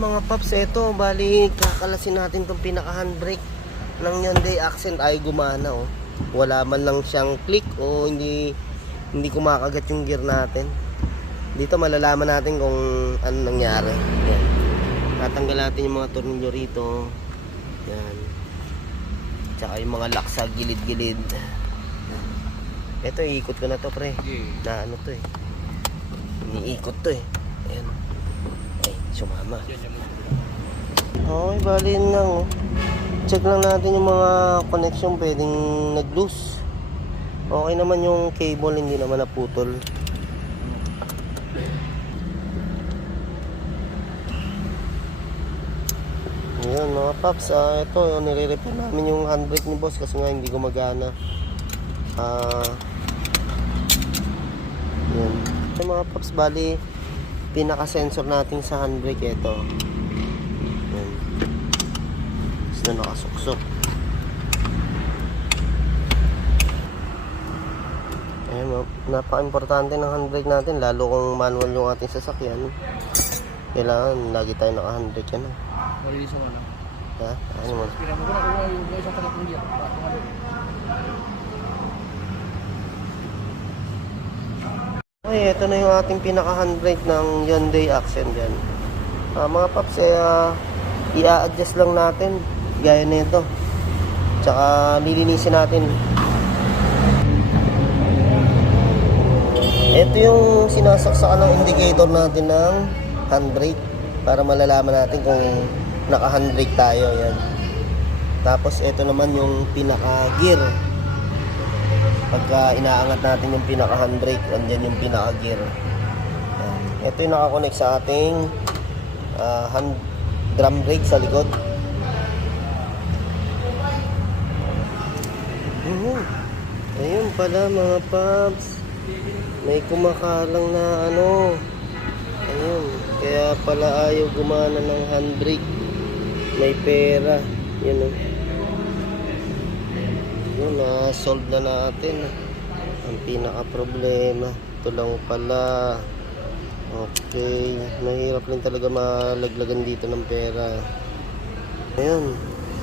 mga paps, eto bali kakalasin natin tong pinaka handbrake ng Hyundai Accent. Ay gumana oh. Wala man lang siyang click o hindi kumakagat yung gear natin. Dito malalaman natin kung ano nangyari. Yan. Tatanggal natin yung mga tornilyo rito. Yan. Tsaka yung mga lock sa gilid-gilid. Eto, iikot ko na to pre. Na ano to eh. Iniikot to eh. Ayan. Ay, sumama. Okay, bali yun lang oh. Check lang natin yung mga connection pwedeng nag-loose. Okay naman yung cable, hindi naman naputol. Ayan mga paps, ito nire-repair namin yung handbrake ni boss kasi nga hindi gumagana. Yan. Ay mga paps, bali pinaka-sensor natin sa handbrake ito. Yan. Basta nakasuksok. Ayan, napaka-importante ng handbrake natin, lalo kung manual yung ating sasakyan. Kailangan lagi tayo naka-handbrake yan. Malinis mo na. Ha? Ano mo? Okay, ito na yung ating pinaka-handbrake ng Hyundai Accent yan. Mga paps, i-a-adjust lang natin gaya nito. Tsaka lilinisin natin. Ito yung sinasaksakan ng indicator natin ng handbrake para malalaman natin kung naka-handbrake tayo. Yan. Tapos ito naman yung pinaka-gear. Pagka inaangat natin yung pinaka-handbrake, andyan yung pinaka-gear. Yan. Ito yung nakakonect sa ating drum brake sa likod. Ayun pala mga paps, may kumakalang na ano. Ayun, kaya pala ayaw gumana ng handbrake. May pera. Yun o. Yun, na-solve na natin ang pinaka-problema. Ito lang pala. Okay, mahirap lang talaga malaglagan dito ng pera. Ayun,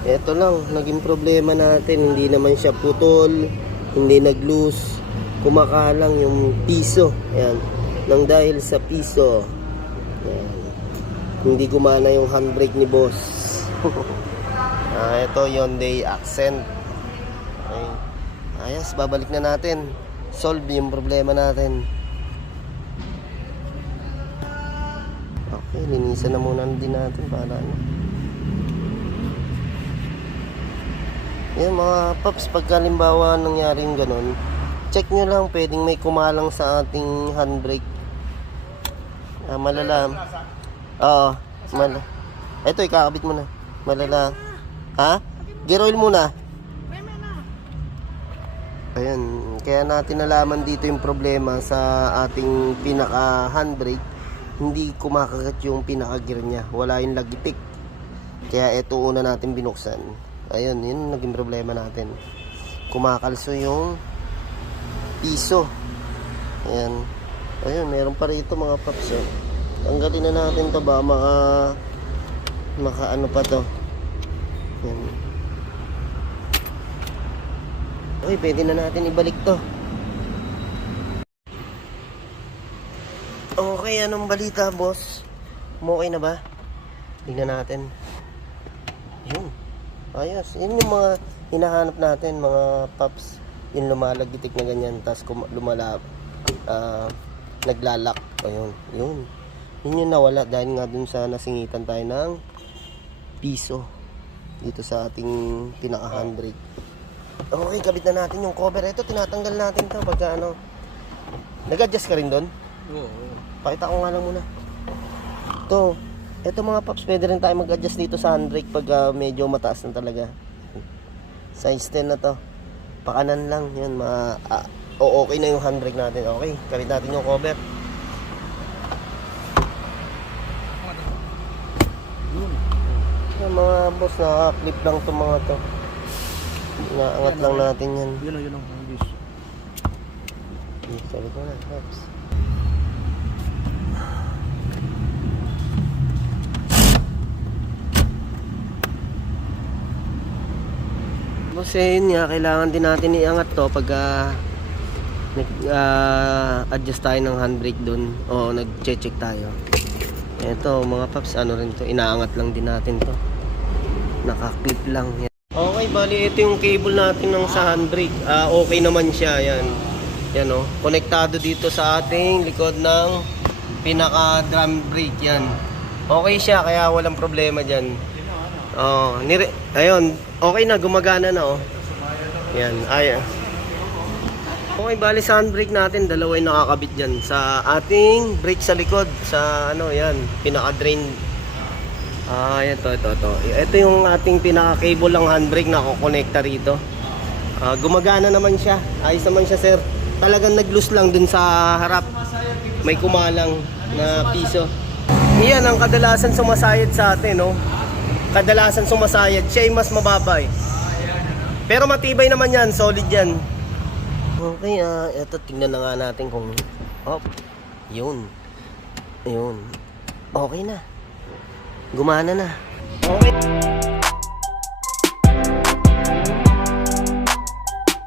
eto lang, naging problema natin. Hindi naman siya putol, hindi nag-loose, kumakalang yung piso. Ayan, nang dahil sa piso. Ayan. Hindi gumana yung handbrake ni boss. Ito Hyundai Accent. Okay. Ayos, babalik na natin. Solve yung problema natin. Okay, linisan na muna din natin para ano. Yan mga paps, pagka halimbawa nangyaring ganun, check nyo lang, pwedeng may kumalang sa ating handbrake. Malala. Oo, ito ikakabit mo na. Malala. Ha? Gear oil muna. Ayan, kaya natin nalaman dito yung problema sa ating pinaka handbrake. Hindi kumakagat yung pinaka gear niya. Wala yung lagitik. Kaya ito una natin binuksan. Ayun, yun naging problema natin. Kumakalso yung piso. Ayan. Ayun, meron pa rito mga paps. Tanggalin na natin to ba maka ano pa to. Yan. Okay, pwede na natin ibalik to. Okay, anong balita boss? Okay na ba? Tingnan natin. Yun. Ayos. Yun yung mga hinahanap natin mga paps. Yung lumalagitik na ganyan. Tapos naglalak. Ayun. Yun. Yun yung nawala dahil nga dun sa nasingitan tayo ng piso dito sa ating pinaka handbrake. Okay, kabit na natin yung cover. Ito, tinatanggal natin to pagka ano. Nag-adjust ka rin doon? Oo. Pakita ko nga lang muna. Ito mga paps, pwede rin tayo mag-adjust dito sa handbrake pag medyo mataas na talaga. Size 10 na to. Pakanan lang. Yan, okay na yung handbrake natin. Okay, kabit natin yung cover. Yung mga boss, naka-clip lang itong mga to. Naangat lang natin yan. Yun ang bis. Sabi ko na, paps. Tapos yun nga, kailangan din natin iangat to pag adjust tayo ng handbrake dun o nag-check tayo. Ito mga paps, ano rin to, inaangat lang din natin to, naka-clip lang yan. Okay, bali ito yung cable natin ng sa handbrake. Okay naman siya, yan. Yan o, konektado dito sa ating likod ng pinaka drum brake yan. Okay siya, kaya walang problema dyan. Ayun, okay na, gumagana na oh. Yan, ayan. Okay, bali sa handbrake natin, dalawa yung nakakabit dyan sa ating brake sa likod, sa ano yan, pinaka-drain. Ito. Ito yung ating pinaka-cable ng handbrake na kukonekta rito. Gumagana naman siya, ayos naman siya sir. Talagang nag-loose lang dun sa harap, may kumalang na piso. Iyan ang kadalasan sumasayad sa atin, no? Kadalasan sumasayad, siya ay mas mababa eh. Pero matibay naman yan, solid yan. Okay, eto tingnan na nga natin kung yun. Okay na. Gumana na. Okay.